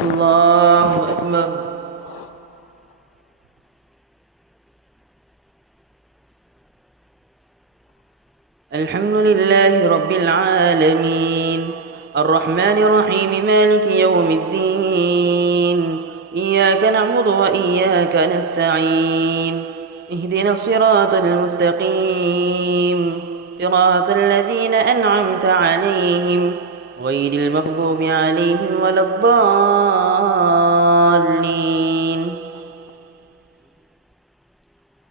الله أكبر. الحمد لله رب العالمين، الرحمن الرحيم، مالك يوم الدين. إياك نعبد وإياك نستعين، اهدنا الصراط المستقيم، صراط الذين أنعمت عليهم غير المغضوب عليهم ولا الضالين.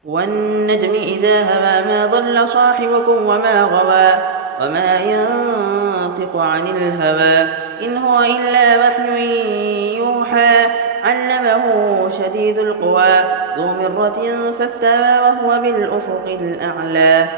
والنجم إذا هوى ما ضل صاحبكم وما غوى، وما ينطق عن الهوى، إن هو إلا وحي يوحى، علمه شديد القوى، ذو مرة فاستوى وهو بالأفق الأعلى،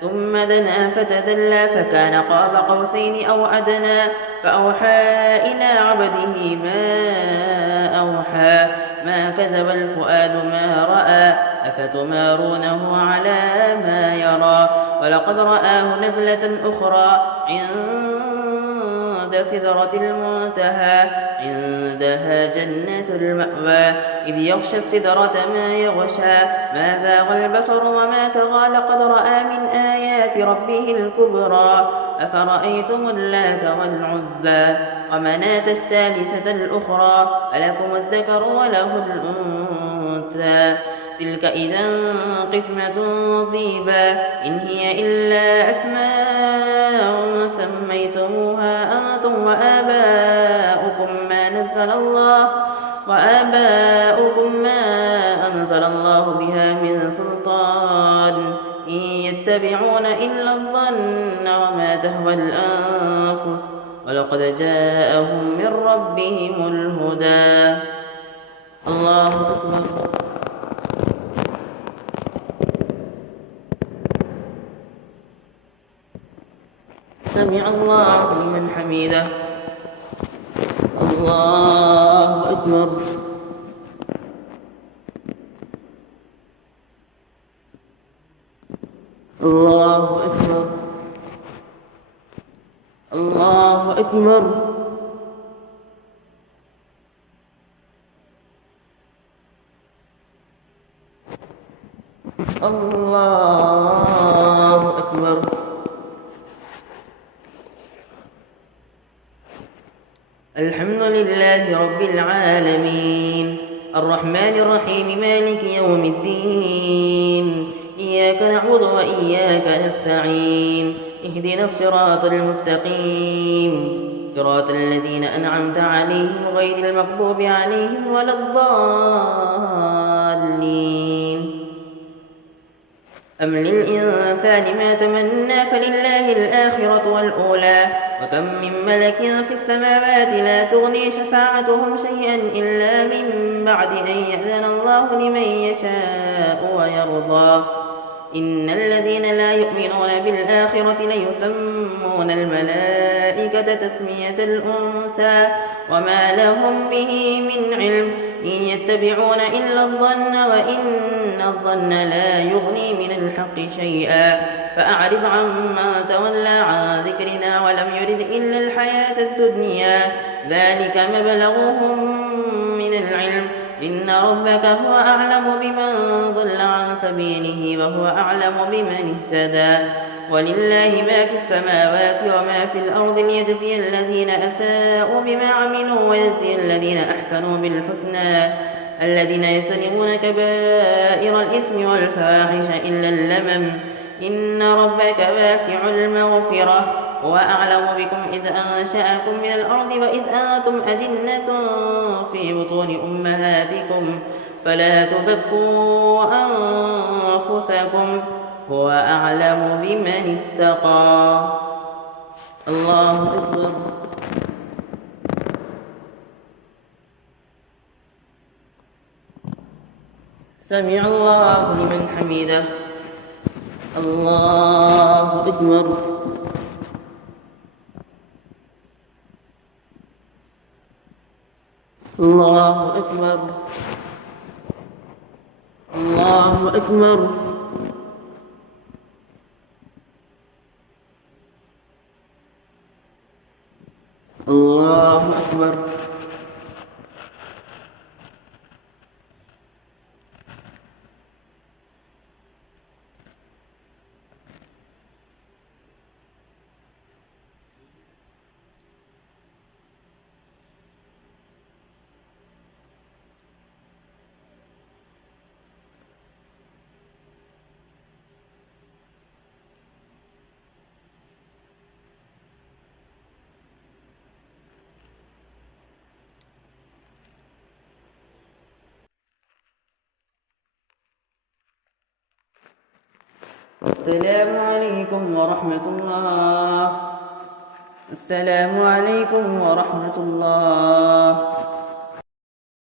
ثم دنا فتدلى فكان قاب قوسين أو أدنى، فأوحى إلى عبده ما أوحى، ما كذب الفؤاد ما رأى، أفتمارونه على ما يرى، ولقد رآه نزلة أخرى عند سدرة المنتهى، عندها جنة المأوى، إذ يغشى السدرة ما يغشى، ما زاغ البصر وما طغى، لقد رأى من آيات ربه الكبرى، أفرأيتم اللات والعزى ومناة الثالثة الأخرى، ألكم الذكر وله الأنثى، تلك إذا قسمة ضيزى، إن هي إلا أسماء سميتموها أنتم وآباؤكم ما أنزل الله بها من سلطان، إن يتبعون إلا الظن وما تهوى الأنفس، ولقد جاءهم من ربهم الهدى. الله أكبر. سمع الله لمن حمده. الله أكبر. الله أكبر. الله أكبر. الله أكبر. الحمد لله رب العالمين، الرحمن الرحيم، مالك يوم الدين. إياك نعبد وإياك نستعين، اهدنا الصراط المستقيم، صراط الذين أنعمت عليهم غير المغضوب عليهم ولا الضالين. أم للإنسان ما تمنى، فلله الآخرة والأولى، وكم من ملك في السماوات لا تغني شفاعتهم شيئا إلا من بعد أن يأذن الله لمن يشاء ويرضى. إن الذين لا يؤمنون بالآخرة ليسمون الملائكة تسمية الأنثى، وما لهم به من علم، إن يتبعون إلا الظن وإن الظن لا يغني من الحق شيئا، فأعرض عمن تولى عن ذكرنا ولم يرد إلا الحياة الدنيا، ذلك مبلغهم من العلم، إن ربك هو أعلم بمن ضل عن سبيله وهو أعلم بمن اهتدى. ولله ما في السماوات وما في الأرض، ليجزي الذين أساءوا بما عملوا ويجزي الذين أحسنوا بالحسنى، الذين يجتنبون كبائر الإثم والفواحش إلا اللمم، إن ربك واسع المغفرة، هو أعلم بكم إذ أنشأكم من الأرض وإذ أنتم أجنة في بطون أمهاتكم، فلا تزكوا أنفسكم، هو أعلم بمن اتقى. الله أكبر. سمع الله لمن حمده. الله أكبر. الله أكبر. الله أكبر. الله أكبر. السلام عليكم ورحمة الله. السلام عليكم ورحمة الله.